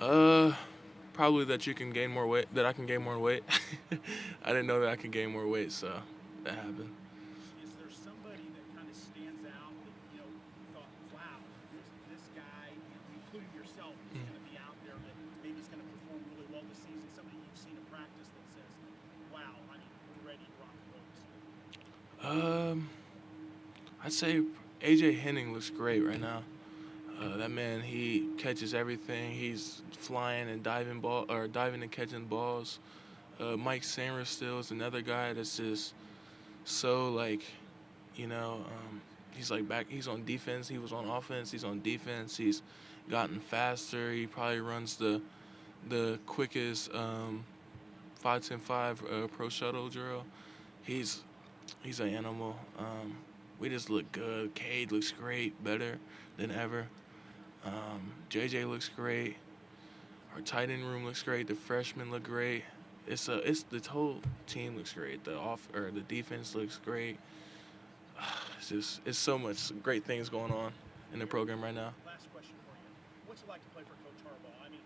Uh, Probably that you can gain more weight. That I can gain more weight. I didn't know that I could gain more weight, so that happened. Is there somebody that kind of stands out that you thought, wow, this guy, including yourself, is going to be out there that maybe is going to perform really well this season? Somebody you've seen in practice that says, wow, I mean, we're ready to rock and roll this year. Um, I'd say AJ Henning looks great right now. That man, he catches everything. He's flying and diving and catching balls. Mike Sainristil is another guy that's just so like, he's like back. He's on defense. He was on offense. He's on defense. He's gotten faster. He probably runs the quickest 5-10-5 pro shuttle drill. He's he's an animal. We just look good. Cade looks great, better than ever. JJ looks great. Our tight end room looks great. The freshmen look great. It's the whole team looks great. The defense looks great. It's so much great things going on in the program right now. Last question for you. What's it like to play for Coach Harbaugh? I mean,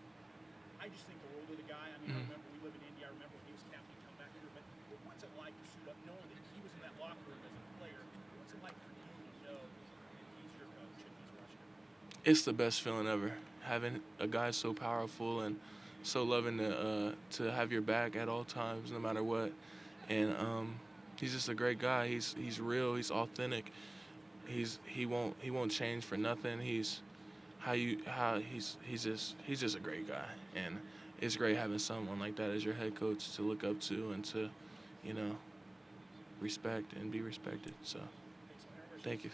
I just think the world of the guy. I mean, I Mhm. remember we live in Indy. I remember when he was captain, come back here. But what's it like to suit up knowing that he was in that locker room as a player? What's it like for you to know that he's your coach and he's watching everything? It's the best feeling ever. Having a guy so powerful and so loving to have your back at all times, no matter what. And he's just a great guy. He's real. He's authentic. He won't change for nothing. He's just a great guy. And it's great having someone like that as your head coach to look up to and to, you know, respect and be respected. So thank you.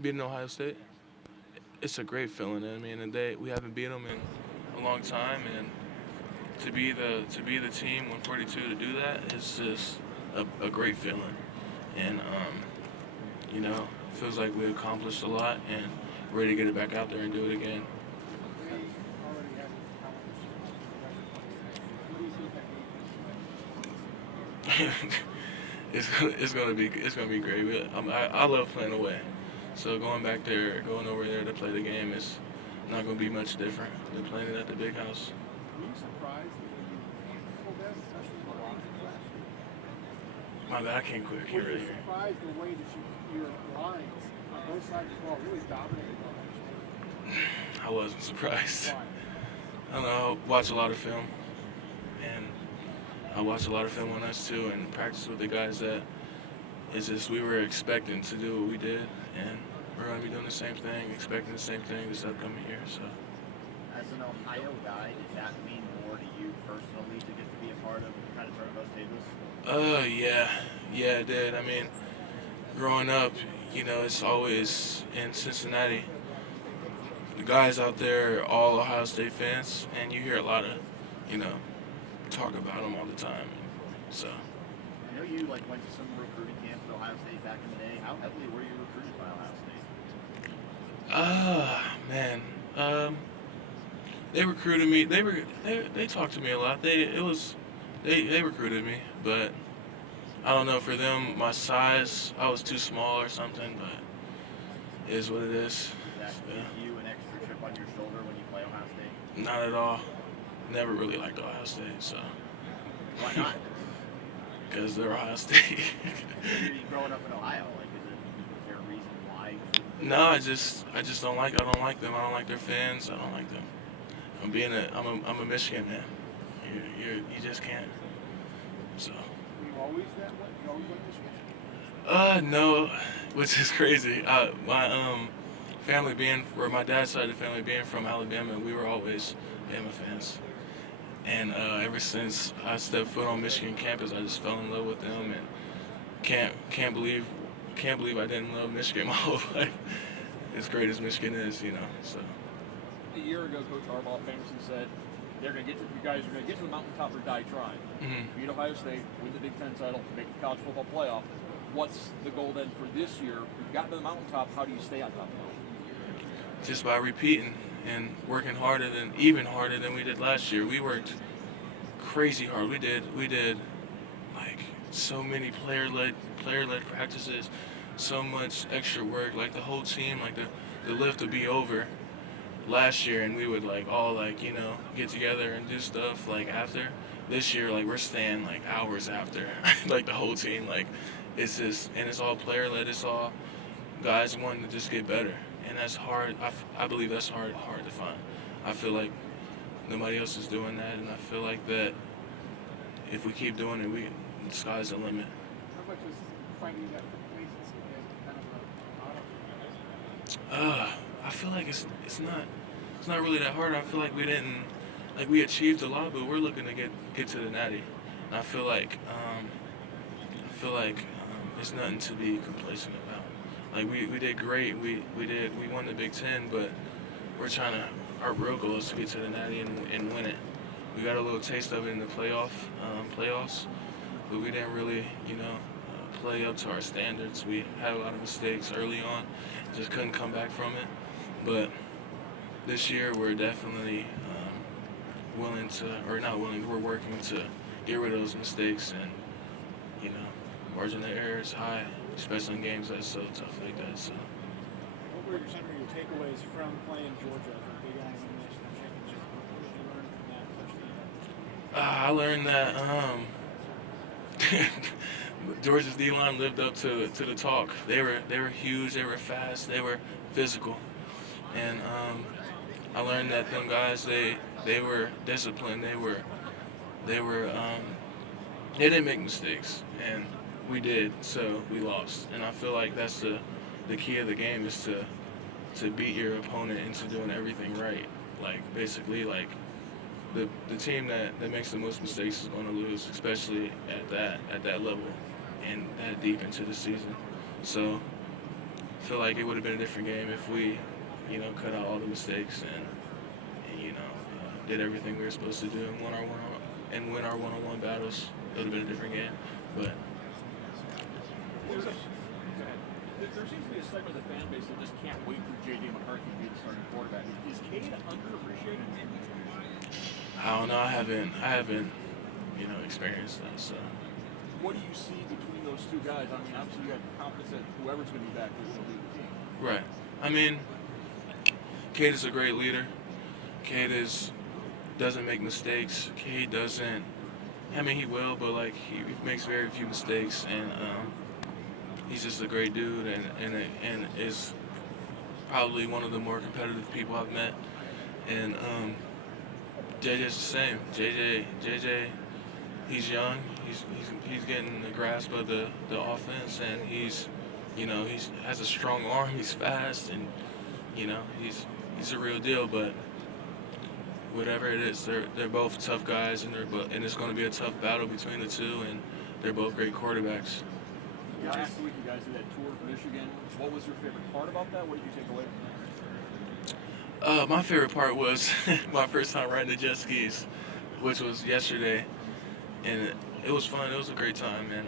Beating Ohio State, it's a great feeling. I mean, and we haven't beat them in a long time, and to be the team 142 to do that is just a great feeling. And it feels like we accomplished a lot and ready to get it back out there and do it again. It's gonna be great. I love playing away. So going over there to play the game is not going to be much different than playing it at the big house. Were you surprised that you pulled that, especially with the lines last year? My bad, I can't quit. I can't Were really you hear. surprised the way that your lines on both sides of the ball really dominated on that? I wasn't surprised. Why? I don't know. I watch a lot of film, and I watch a lot of film on us too, and practice with the guys that it's just we were expecting to do what we did, and we're going to be doing the same thing, expecting the same thing this upcoming year. So. As an Ohio guy, does that mean more to you personally to get to be a part of kind of turning those tables? Yeah, it did. I mean, growing up, it's always in Cincinnati. The guys out there are all Ohio State fans, and you hear a lot of, you know, talk about them all the time. So, I know you went to some recruiting camps at Ohio State back in the day. How heavily were you recruited by Ohio State? man, they recruited me. They talked to me a lot. They recruited me, but I don't know, for them, my size, I was too small or something, but it is what it is. Does that Yeah. give you an extra chip on your shoulder when you play Ohio State? Not at all. Never really liked Ohio State, so Why not? because they're Ohio State. Maybe growing up in Ohio, is there a reason why? No, I just don't like. I don't like them. I don't like their fans. I don't like them. I'm a Michigan man. You just can't. So. Were you always that way? You always went Michigan? No, which is crazy. My my dad's side of the family being from Alabama, we were always Bama fans. And ever since I stepped foot on Michigan campus, I just fell in love with them, and can't believe I didn't love Michigan my whole life. As great as Michigan is, So. A year ago, Coach Harbaugh famously said, "You guys are going to get to the mountaintop or die trying." Mm-hmm. Beat Ohio State, win the Big Ten title, make the college football playoff. What's the goal then for this year? You've gotten to the mountaintop. How do you stay on top of it? Just by repeating and working even harder than we did last year. We worked crazy hard. We did like so many player-led practices, so much extra work. Like the whole team, like the lift would be over last year, and we would like all like get together and do stuff like after. This year, like we're staying like hours after, like the whole team. Like it's all player-led. It's all guys wanting to just get better, and that's hard. I believe that's hard to find. I feel like nobody else is doing that, and I feel like that if we keep doing it, the sky's the limit. How much is finding that complacency kind of a bottom? I feel like it's not really that hard. I feel like we achieved a lot, but we're looking to get to the natty. And I feel like it's nothing to be complacent about. Like we did great. We won the Big Ten, but our real goal is to get to the natty and win it. We got a little taste of it in the playoffs, but we didn't really play up to our standards. We had a lot of mistakes early on, just couldn't come back from it. But this year we're definitely we're working to get rid of those mistakes, and margin of error is high, especially in games that's so tough like that. So. What were some of your takeaways from playing Georgia for Big Eyes in the national championship? What did you learn from that first game? I learned that Georgia's D-line lived up to the talk. They were huge, they were fast, they were physical, and I learned that them guys they were disciplined. They didn't make mistakes, and we did, so we lost. And I feel like that's the key of the game is to beat your opponent into doing everything right. Like basically, like the team that makes the most mistakes is going to lose, especially at that level and that deep into the season. So I feel like it would have been a different game if we, cut out all the mistakes and did everything we were supposed to do and win our one-on-one battles. It would have been a different game, but. There seems to be a segment of the fan base that just can't wait for J.J. McCarthy to be the starting quarterback. Is Cade underappreciated? I don't know. I haven't, experienced that. So. What do you see between those two guys? I mean, obviously you have confidence that whoever's going to be back is going to lead the team. Right. I mean, Cade is a great leader. Cade doesn't make mistakes. Cade doesn't. I mean, he will, but like he makes very few mistakes, and he's just a great dude, and is probably one of the more competitive people I've met. And JJ's the same. JJ, he's young. He's getting the grasp of the offense, and he has a strong arm. He's fast, and he's a real deal. But whatever it is, they're both tough guys, and it's going to be a tough battle between the two, and they're both great quarterbacks. Last week you guys did that tour of Michigan. What was your favorite part about that? What did you take away from that? My favorite part was my first time riding the jet skis, which was yesterday, and it was fun. It was a great time, man.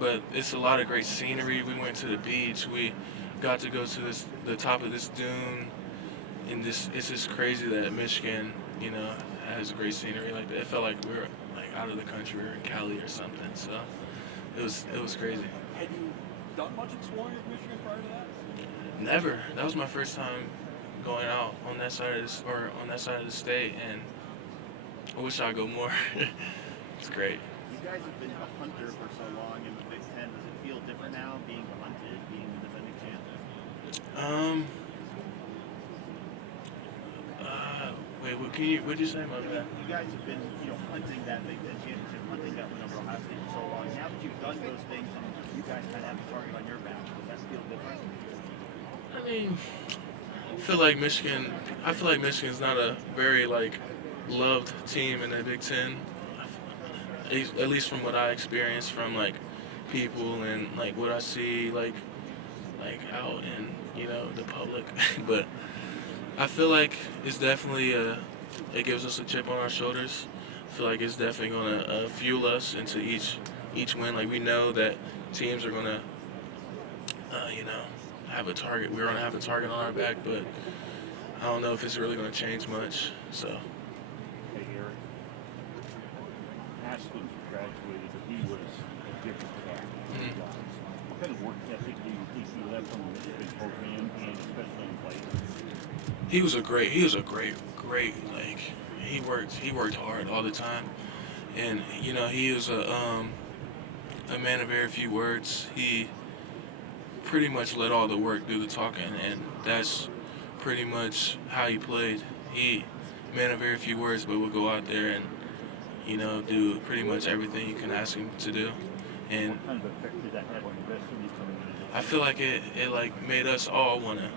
But it's a lot of great scenery. We went to the beach. We got to go to the top of this dune, and it's just crazy that Michigan, has great scenery like that. It felt like we were like out of the country. We were in Cali or something. So it was crazy. Had you done much exploring of Michigan prior to that? Never. That was my first time going out on that side of the state, and I wish I'd go more. It's great. You guys have been a hunter for so long in the Big Ten. Does it feel different now, being hunted, being the defending champ? Wait, what'd you say about that? You guys have been, hunting that Big Ten championship, hunting that win over Ohio State for so long. Now that you've done those things, and you guys kind of have a target on your back, does that feel different? I mean, I feel like Michigan's not a very loved team in the Big Ten. At least from what I experienced from people and what I see out in the public. But I feel like it's definitely it gives us a chip on our shoulders. I feel like it's definitely gonna fuel us into each win. Like we know that teams are gonna have a target. We're gonna have a target on our back, but I don't know if it's really gonna change much. So. Hey, Erick. Haskins graduated, but he was kind of work ethic do you see that from the big program and especially in place? He was a great, like, he worked hard all the time. And, you know, he was a man of very few words. He pretty much let all the work do the talking, and that's pretty much how he played. He, man of very few words, but would go out there and, you know, do pretty much everything you can ask him to do. And What kind of effect did that have on the rest of you coming in? I feel like it like made us all want to,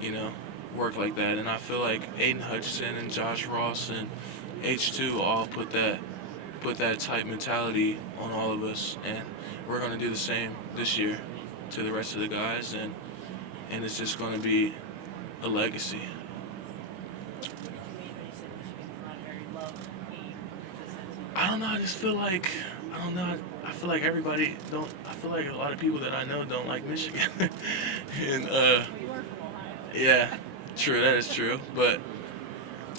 you know, work like that. And I feel like Aiden Hutchinson and Josh Ross and H2 all put that type mentality on all of us, and we're going to do the same this year to the rest of the guys, and it's just going to be a legacy. I don't know. I just feel like I don't know. I feel like everybody don't. I feel like a lot of people that I know don't like Michigan, and yeah, true. That is true. But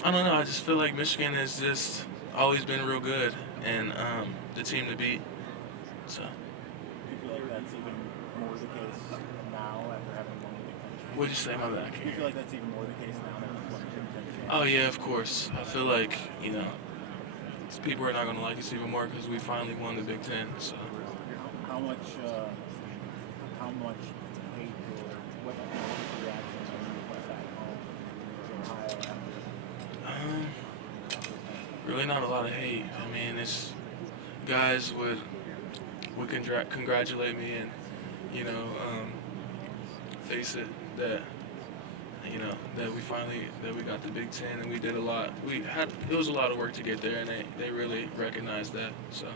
I don't know. I just feel like Michigan has just always been real good and the team to beat. So. Do you feel like that's even more the case now after having won the Big Ten? What'd you say? My bad. Do you feel like that's even more the case now that you've won the Big Ten? Oh yeah, of course. I feel like, you know, people are not going to like us even more because we finally won the Big Ten. So. How much hate or what reaction when you went back home to Ohio after? Really not a lot of hate. I mean, it's guys would congratulate me and, you know, face it that, you know, that we got the Big Ten and we did a lot. It was a lot of work to get there, and they really recognized that. So.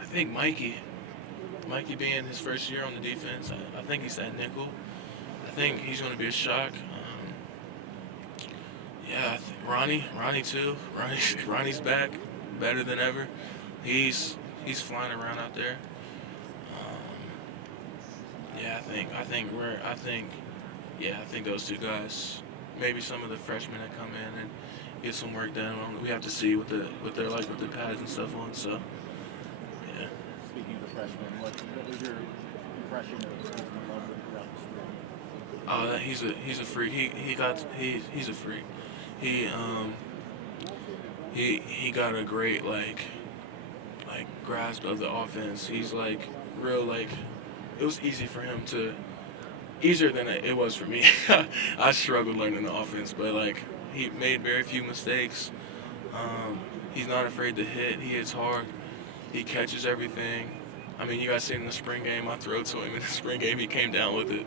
I think Mikey being his first year on the defense, I think he's that nickel. I think he's going to be a shock. Yeah, Ronnie too. Ronnie's back, better than ever. He's flying around out there. Yeah, I think those two guys, maybe some of the freshmen that come in and get some work done. We have to see what they're like with the pads and stuff on. So. Yeah. Speaking of the freshmen, what was your impression of Stephen Loveland throughout the spring? He's a freak. He's a freak. He got a great like grasp of the offense. He's like real like it was easy for him to easier than it was for me. I struggled learning the offense, but like he made very few mistakes. He's not afraid to hit. He hits hard. He catches everything. I mean, you guys see in the spring game, I throw to him in the spring game. He came down with it.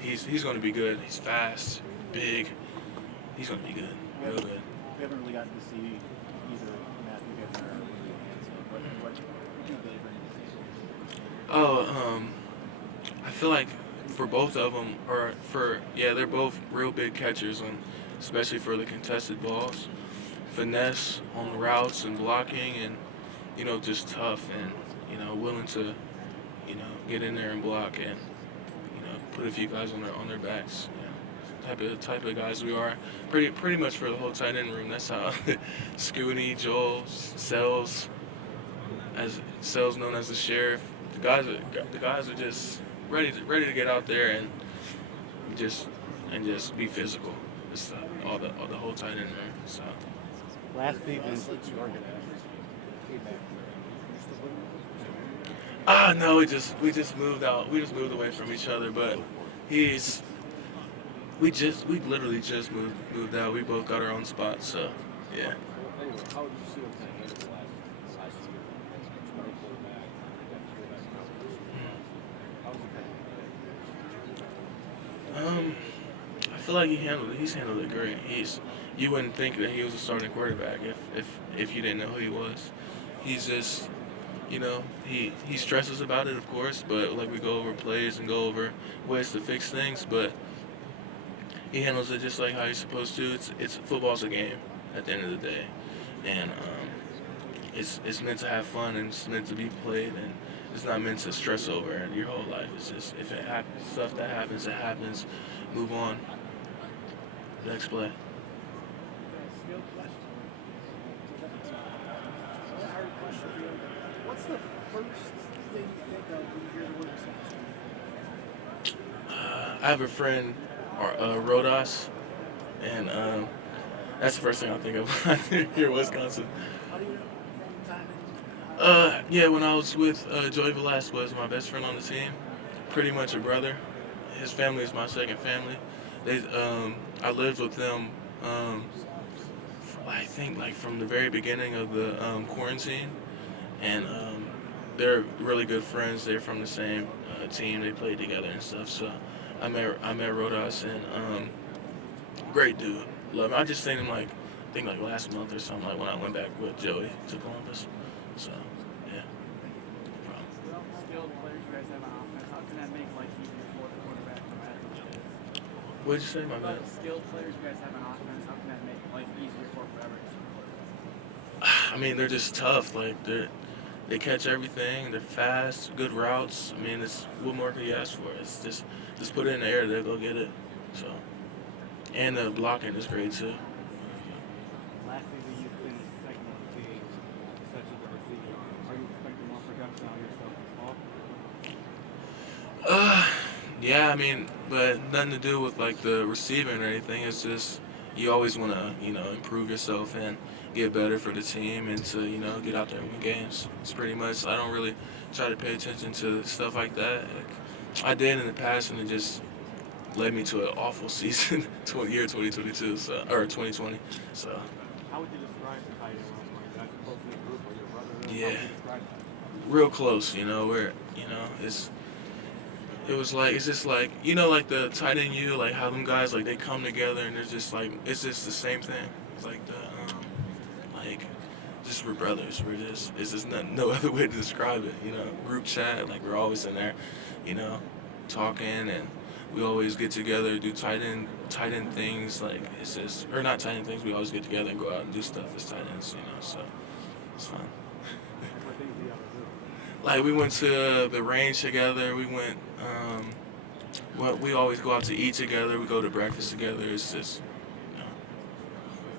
He's going to be good. He's fast, big. He's going to be good, real good. We haven't really gotten to see either Matthew Gifford or William Hanson. What do they bring to the table? I feel like for both of them, they're both real big catchers, and especially for the contested balls. Finesse on the routes and blocking, and you know, just tough and you know, willing to, you know, get in there and block and you know, put a few guys on their backs. You know, type of guys we are. Pretty much for the whole tight end room. That's how Scooty, Joel, Sells known as the sheriff. The guys are just ready to get out there and just be physical. It's all the whole tight end room. So. Last season. No, we just moved out. We just moved away from each other. But we literally just moved out. We both got our own spots. So yeah. Anyway, how would you see him kind of handle the last year? I feel like he's handled it great. You wouldn't think that he was a starting quarterback if you didn't know who he was. He's just, you know, he stresses about it, of course, but like we go over plays and go over ways to fix things, but he handles it just like how he's supposed to. It's football's a game at the end of the day, and it's meant to have fun and it's meant to be played and it's not meant to stress over your whole life. It's just if it happens, stuff that happens, it happens. Move on. Next play. Skill question. A hard question for you. What's the first thing you think of when you hear the word Wisconsin? I have a friend, Rodas, and that's the first thing I think of when I hear Wisconsin. How do you know from time Yeah, when I was with Joey Velasquez, my best friend on the team, pretty much a brother. His family is my second family. I lived with them, I think like from the very beginning of the quarantine, and they're really good friends. They're from the same team. They played together and stuff. So I met Rodas and great dude. Love him. I just seen him like last month or something, like when I went back with Joey to Columbus. So yeah, no problem. Skilled players you guys have on offense, how can that make life easier for the quarterback no matter who it is? What'd you say, my man? Skilled players you guys have on offense, how can that make life easier for whoever it is? I mean, they're just tough. Like they catch everything. They're fast, good routes. I mean, it's what more can you ask for? It's just put it in the air. They'll go get it. So, and the blocking is great too. Last season you finished second on the team, such as the receiver. Are you expecting more production out of yourself this fall? Yeah, I mean, but nothing to do with like the receiving or anything. It's just you always want to, improve yourself and get better for the team and to, get out there and win games. It's pretty much, I don't really try to pay attention to stuff like that. Like, I did in the past and it just led me to an awful season, year 2022, or 2020. So, How would you describe the tight end room? Like that's close to the group or your brother? Yeah. How would you describe that? real close, where, it was like, it's just like, like the tight end like how them guys, like they come together and they're just like, it's just the same thing. It's like just we're brothers. It's just no other way to describe it, group chat, like we're always in there, talking and we always get together, do tight end things, like it's just, or not tight end things, we always get together and go out and do stuff as tight ends, so it's fun. What things do you have to do? Like we went to the range together. We went. We always go out to eat together. We go to breakfast together. It's just. As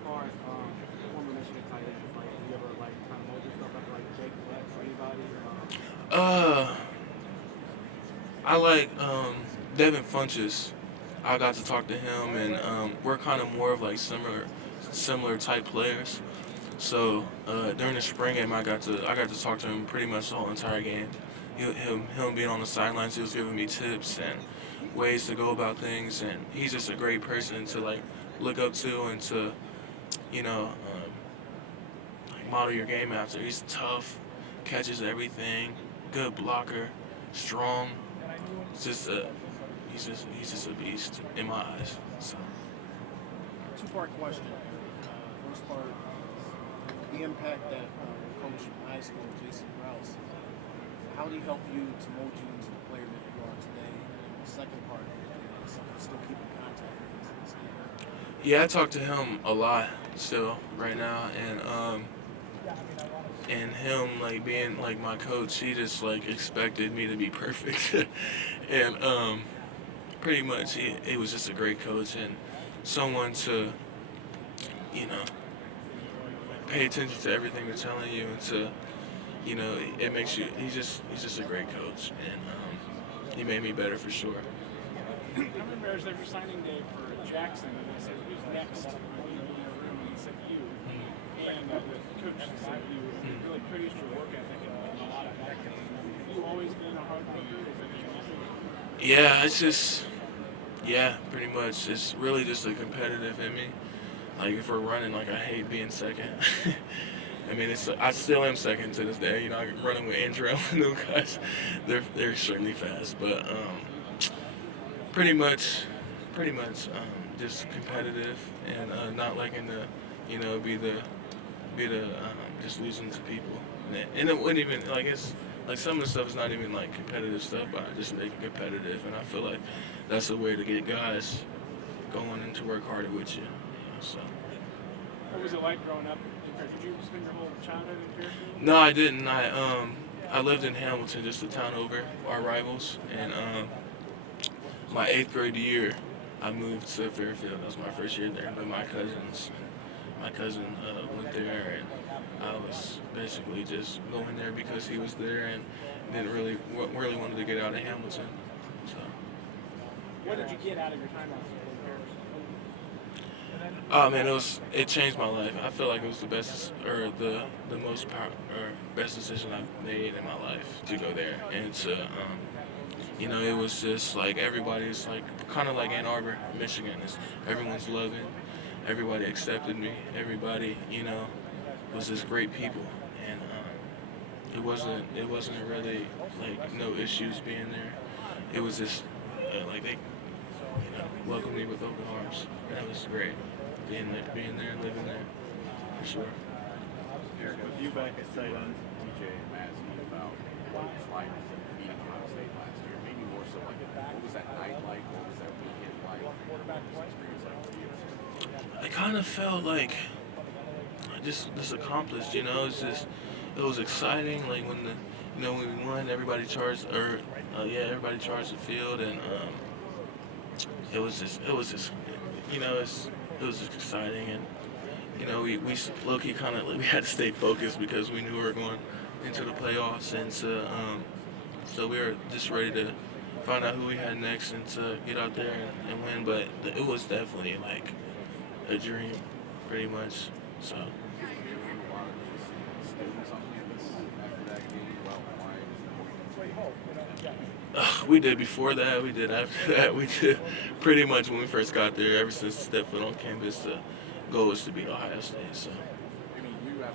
far as former Michigan tight ends, like do you ever like kind of hold yourself up like Jake Flex or anybody? I like Devin Funches. I got to talk to him, and we're kind of more of like similar type players. So during the spring game, I got to talk to him pretty much the whole entire game. Him being on the sidelines, he was giving me tips and ways to go about things, and he's just a great person to like look up to and to, like model your game after. He's tough, catches everything, good blocker, strong. It's just he's just a beast in my eyes. So. Two-part question. First part, the impact that coach from high school, Jason Rouse, how did he help you to mold you into the player that you are today? And the second part is still keeping contact with this game. Yeah, I talk to him a lot still right now, and him like being like my coach, he just like expected me to be perfect, and pretty much he was just a great coach and someone to, pay attention to everything they're telling you and to, it makes you. He's just a great coach, and he made me better for sure. I remember I was there for signing day for Jackson, and I said, "Who's next?" In the room, and he said, "You." And the coach said, "You really praised your work ethic and a lot of that. Have you always been a hard worker? Is it just Yeah, it's just, pretty much. It's really just a competitive in me. Like if we're running, like I hate being second. I mean, I still am second to this day. I'm running with Andrew and those guys. They're extremely fast, but pretty much, just competitive and not liking to, be the just losing to people. And it wouldn't even like it's like some of the stuff is not even like competitive stuff, but I just make it competitive, and I feel like that's a way to get guys going and to work harder with you. So. What was it like growing up in Did you spend your whole childhood in Fairfield? No, I didn't. I lived in Hamilton, just a town over, our rivals, and my 8th grade year, I moved to Fairfield. That was my first year there. But my cousin went there, and I was basically just going there because he was there, and didn't really wanted to get out of Hamilton. So. What did you get out of your time out in Fairfield? Oh man, it changed my life. I feel like it was the best or the best decision I've made in my life to go there, and to it was just like everybody's like kind of like Ann Arbor, Michigan. Everyone's loving, everybody accepted me, everybody was just great people, and it wasn't really like no issues being there. It was just like they welcomed me with open arms, and it was great. Being there, living there, for sure. Erick, with you back at sight on TJ and asking about what it was like beating Ohio State last year, maybe more so like what was that night like? What was that weekend like? What was this experience like for you? I kind of felt like I just accomplished. It was exciting. Like when when we won, everybody charged everybody charged the field, and it was just it was just exciting, and we low-key kind of we had to stay focused because we knew we were going into the playoffs, and so we were just ready to find out who we had next and to get out there and win. But it was definitely like a dream, pretty much. So. We did before that, we did after that, we did pretty much when we first got there. Ever since stepped foot on campus, the goal was to beat Ohio State. So. I mean, you have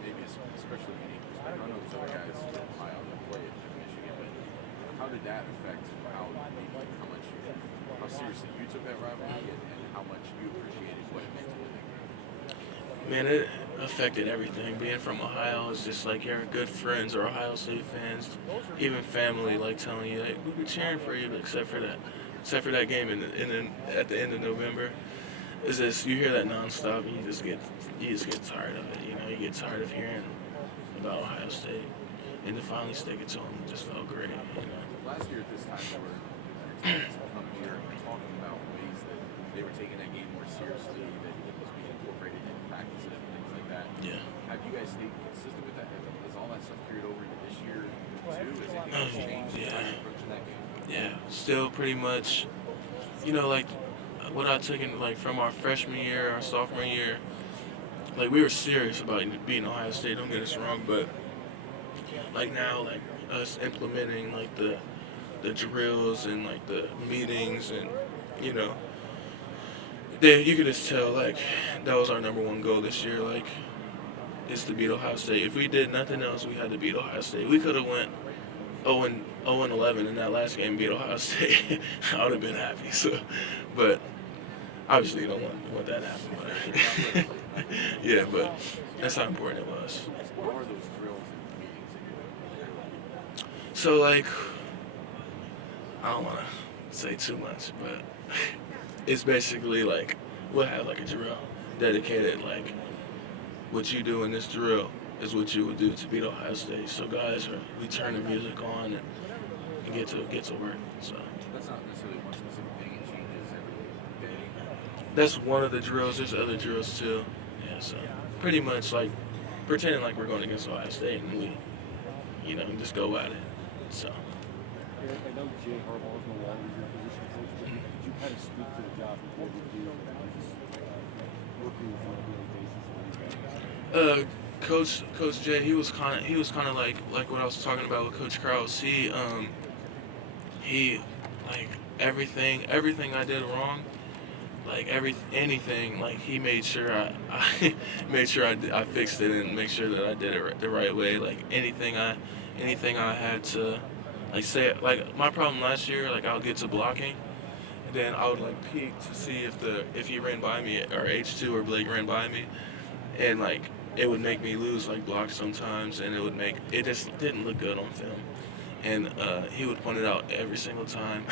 maybe especially unique perspective. I know those other guys high on the play at Michigan, but how did that affect how seriously you took that rivalry and how much you appreciated what it meant to win that game? Man, it affected everything. Being from Ohio is just like your good friends or Ohio State fans, even family, like telling you, like, we'll be cheering for you, except for that game at the end of November. It's just you hear that nonstop, and you just get tired of it. You get tired of hearing about Ohio State, and to finally stick it to them, it just felt great. Last year at this time, they were coming here talking about ways that they were taking that game more seriously, that it was being incorporated in practices and things like that. Yeah. Have you guys stayed consistent with that? Has all that stuff carried over into this year too? Has it changed how you're approaching that game? Yeah, still pretty much, like what I took in like from our freshman year, our sophomore year, like we were serious about beating Ohio State. Don't get us wrong, but like now, like us implementing like the drills and like the meetings, and you could just tell like that was our number one goal this year. Like is to beat Ohio State. If we did nothing else, we had to beat Ohio State. We could have went 0-11 in that last game, beat Ohio State. I would have been happy. So, but obviously you don't want that to happen. But yeah, but that's how important it was. What are those drills and meetings that you're doing? So like, I don't want to say too much, but it's basically like we'll have like a drill dedicated, like what you do in this drill is what you would do to beat Ohio State. So guys, we turn the music on and get to work. So That's not necessarily one specific thing. It changes every day. that's one of the drills. There's other drills too. Yeah, so pretty much like pretending like we're going against Ohio State, and we, just go at it. So. Erick, I know Jay Harbaugh is no longer your position coach, but could you kind of speak to the job and what you do just working with him on a daily basis? Coach Jay, he was kind of like what I was talking about with Coach Krause. He like everything I did wrong, like anything, like he made sure I made sure I fixed it and make sure that I did it the right way. Like anything I had to like say, like my problem last year, like I'll get to blocking, and then I would like peek to see if he ran by me or H2 or Blake ran by me, and like it would make me lose like blocks sometimes, and it just didn't look good on film. And he would point it out every single time.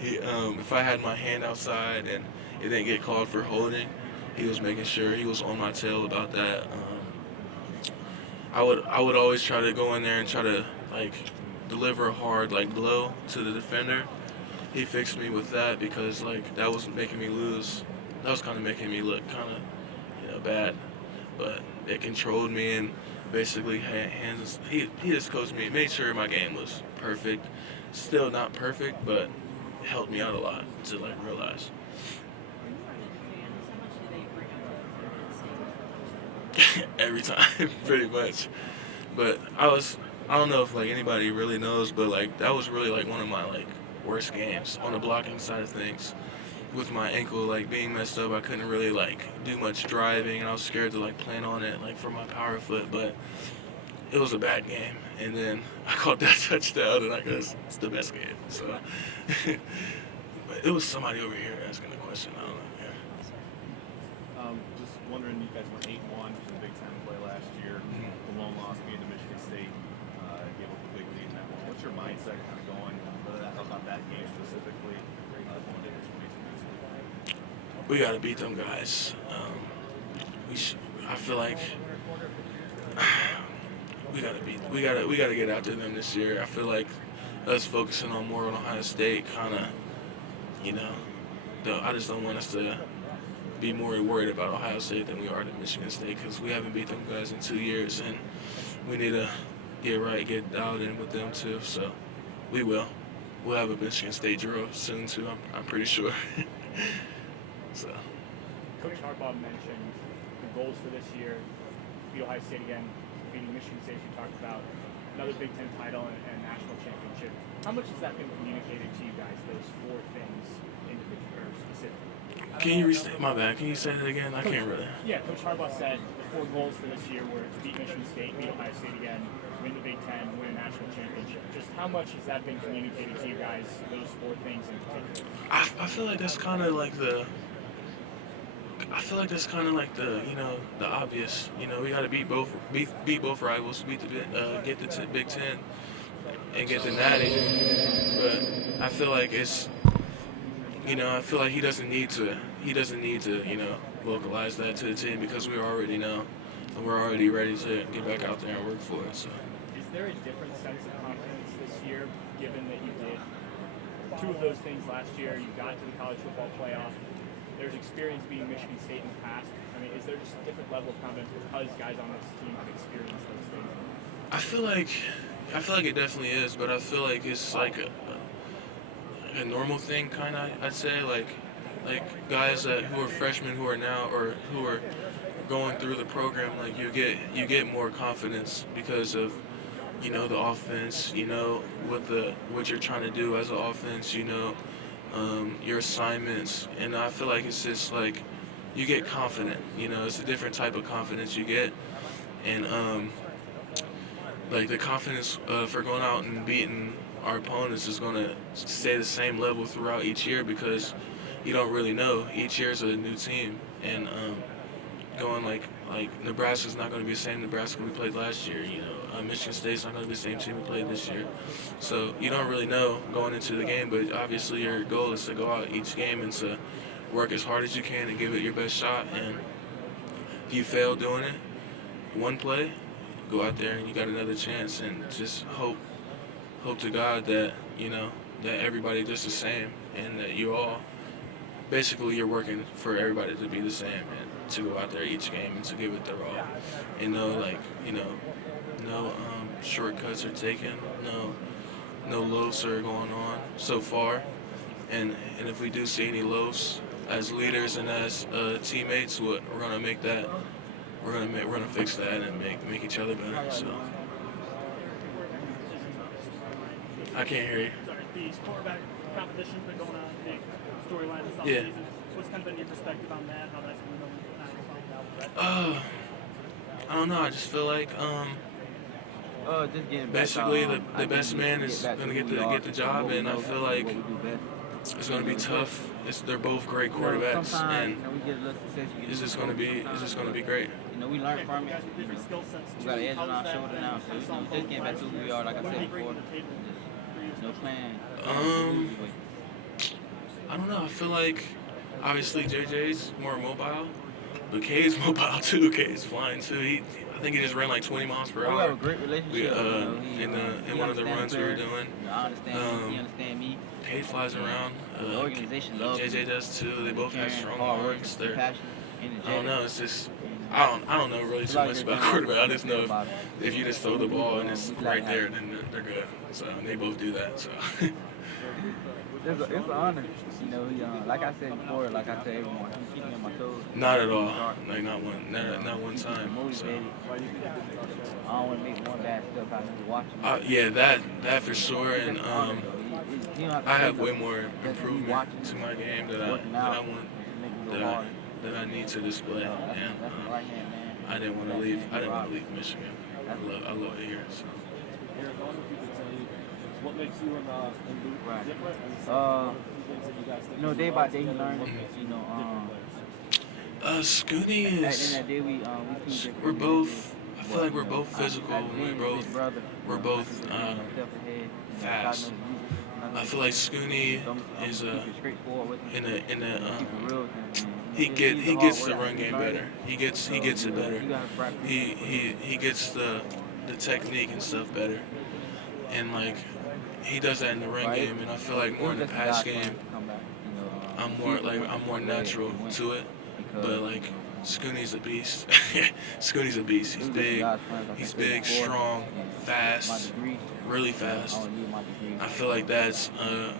If I had my hand outside and it didn't get called for holding, he was making sure he was on my tail about that. I would always try to go in there and try to like deliver a hard like blow to the defender. He fixed me with that because like that was making me lose. That was kind of making me look kind of bad, but it controlled me and basically hands. He just coached me, made sure my game was perfect. Still not perfect, but helped me out a lot to like realize. Every time, pretty much. But I don't know if like anybody really knows, but like that was really like one of my like worst games on the blocking side of things. With my ankle like being messed up, I couldn't really like do much driving, and I was scared to like plan on it like for my power foot. But it was a bad game, and then I caught that touchdown, and I guess it's the best game. So, but it was somebody over here asking a question. I don't know. Just wondering, you guys went 8-1 for the Big Ten play last year. The lone loss being to Michigan State, gave up a big lead in that one. What's your mindset kind of going about that game specifically? Going into 2022? We gotta beat them guys. I feel like we gotta get after them this year. I feel like us focusing on more on Ohio State kind of, I just don't want us to be more worried about Ohio State than we are to Michigan State because we haven't beat them guys in 2 years, and we need to get dialed in with them too. So we will. We'll have a Michigan State drill soon too. I'm pretty sure. So. Coach Harbaugh mentioned the goals for this year: beat Ohio State again, beating Michigan State. You talked about another Big Ten title and national championship. How much has that been communicated to you guys? Those four things, individually or specifically. Can you restate my bad? Can you say that again? I can't really. Yeah, Coach Harbaugh said the four goals for this year were to beat Michigan State, beat Ohio State again, win the Big Ten, win a national championship. Just how much has that been communicated to you guys? Those four things in particular. I feel like that's kind of like the. I feel like that's kind of like the the obvious. We got to beat both rivals, get the Big Ten, and get the Natty. But I feel like it's. I feel like he doesn't need to vocalize that to the team because we already know, and we're already ready to get back out there and work for it. So. Is there a different sense of confidence this year, given that you did two of those things last year? You got to the college football playoff. There's experience beating Michigan State in the past. I mean, is there just a different level of confidence because guys on this team have experienced those things? I feel like it definitely is, but I feel like it's like a normal thing, kind of. I'd say like guys who are freshmen who are now or who are going through the program, like you get more confidence because of the offense, what you're trying to do as an offense, your assignments, and I feel like it's just like you get confident. It's a different type of confidence you get, and like the confidence for going out and beating our opponents is going to stay the same level throughout each year because you don't really know. Each year is a new team, and going like Nebraska's not going to be the same Nebraska we played last year. Michigan State's not going to be the same team we played this year. So you don't really know going into the game, but obviously your goal is to go out each game and to work as hard as you can and give it your best shot. And if you fail doing it, one play, go out there and you got another chance, and just hope to God that that everybody just the same, and that you're working for everybody to be the same and to go out there each game and to give it their all. And no shortcuts are taken, no loafs are going on so far. And if we do see any loafs as leaders and as teammates, we're gonna make that. We're gonna fix that and make each other better. So. I can't hear you. Sorry, the quarterback competition's been going on, big storyline this Yeah. offseason. What's kind of been your perspective on that? How that's been going? I don't know. I just feel like just getting back basically to, the best man is gonna get the job, and I feel like it's gonna be tough. They're both great quarterbacks, and it's just gonna be great. We learned from it. Different skill sets. We got an edge on our shoulder now, so just getting back to who we are, like I said before. No plan. I don't know. I feel like obviously JJ's more mobile, But Cade's mobile too. Cade's flying too. I think he just ran like 20 miles per We have hour. a great relationship. We, you know, he, in he one of the understands runs we were players. doing. You know, I understand him. He understands me. Cade flies around. The organization loves JJ him. does too. They both have Caring, strong hard working, arms. They're, passionate, energetic. I don't know. It's just And, I don't know really too like much they're about doing quarterback. I just know about it. if you just throw the ball and it's We like right there, having then they're good. So and they both do that. So It's an honor. You know, he, like I said before, like I said everyone, he keeps me on my toes. not at all. Like not one He's time. So. motivated. I don't want to make one bad step. I need to watch him. Yeah, that for sure. And He don't have to I say have way nothing. more Just be improvement watching to him, my game working out, want make it a little harder. that I need to display. That's And my right hand man. I didn't want to leave. I didn't want to leave Michigan. I love it here. So. Erick, I wonder if you could tell you what makes you and Luke Right. different, and things that you guys think You know, day by day you learn. You know, Scooney at the is. end of the day we two different We're both. I individuals. feel like we're You both know, physical. as being We're his brother, we're you know, both, step ahead, you know, fast. God knows you. I feel like Scooney is keep it straightforward with him. in the Keep it real with him, man. he He's a gets hard the worker. run He's game learning. better. He gets it better. You gotta practice. He gets the technique and stuff better, and like he does that in the run Right. game, and I feel like more in the It's just pass God trying game, to come back, you know, I'm more natural to it. because, But like Scooney's a beast. Scooney's a beast. He's it was just big. God's plan, like I He's said big, before. strong, Yeah. My fast, degree, really I fast. don't need my degree. I feel like that's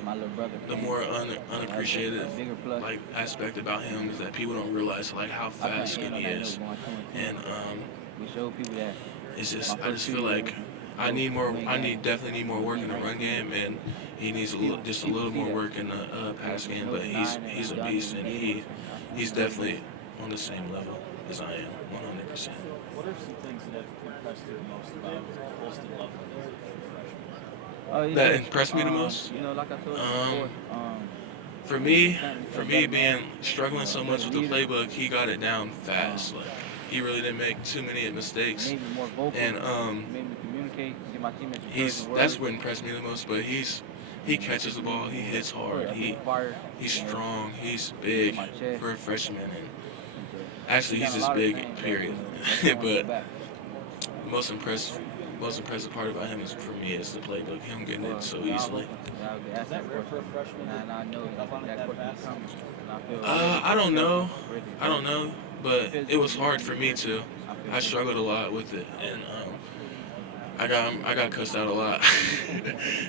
My little brother. the man. more That's unappreciated a bigger plus. like aspect about him is that people don't realize like how I fast can't Scooney end on that is, note going 2-2. and We show people that. it's just My I first just feel year, like we definitely need more work in the run game, and he needs just a little more work in the pass game. But he's a beast, and he's definitely on the same level as I am, 100%. What are some things that have impressed you the most about Holston Loveland as a freshman? You That know, impressed me the most? You know, like I told you before, For me being struggling so much with the playbook, he got it down fast. Like he really didn't make too many mistakes, maybe more vocal, and made me communicate, get my teammates. that's what impressed me the most. But he catches the ball, he hits hard, he's strong, he's big for a freshman, and actually he's just big, period. But the most impressive part about him is for me is the playbook, him getting it so easily. Is that rare for a freshman? And I know that question is coming. And I don't know, but it was hard for me too. I struggled a lot with it, and I got cussed out a lot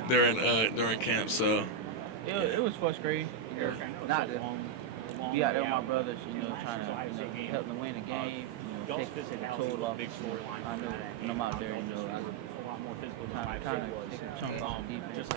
during camp. So It was frustrating. Not to be out there with my brothers, you know, trying to help them win the game, you know, take a toll off. I know when I'm out there, you know, I kind of take a chunk off the defense.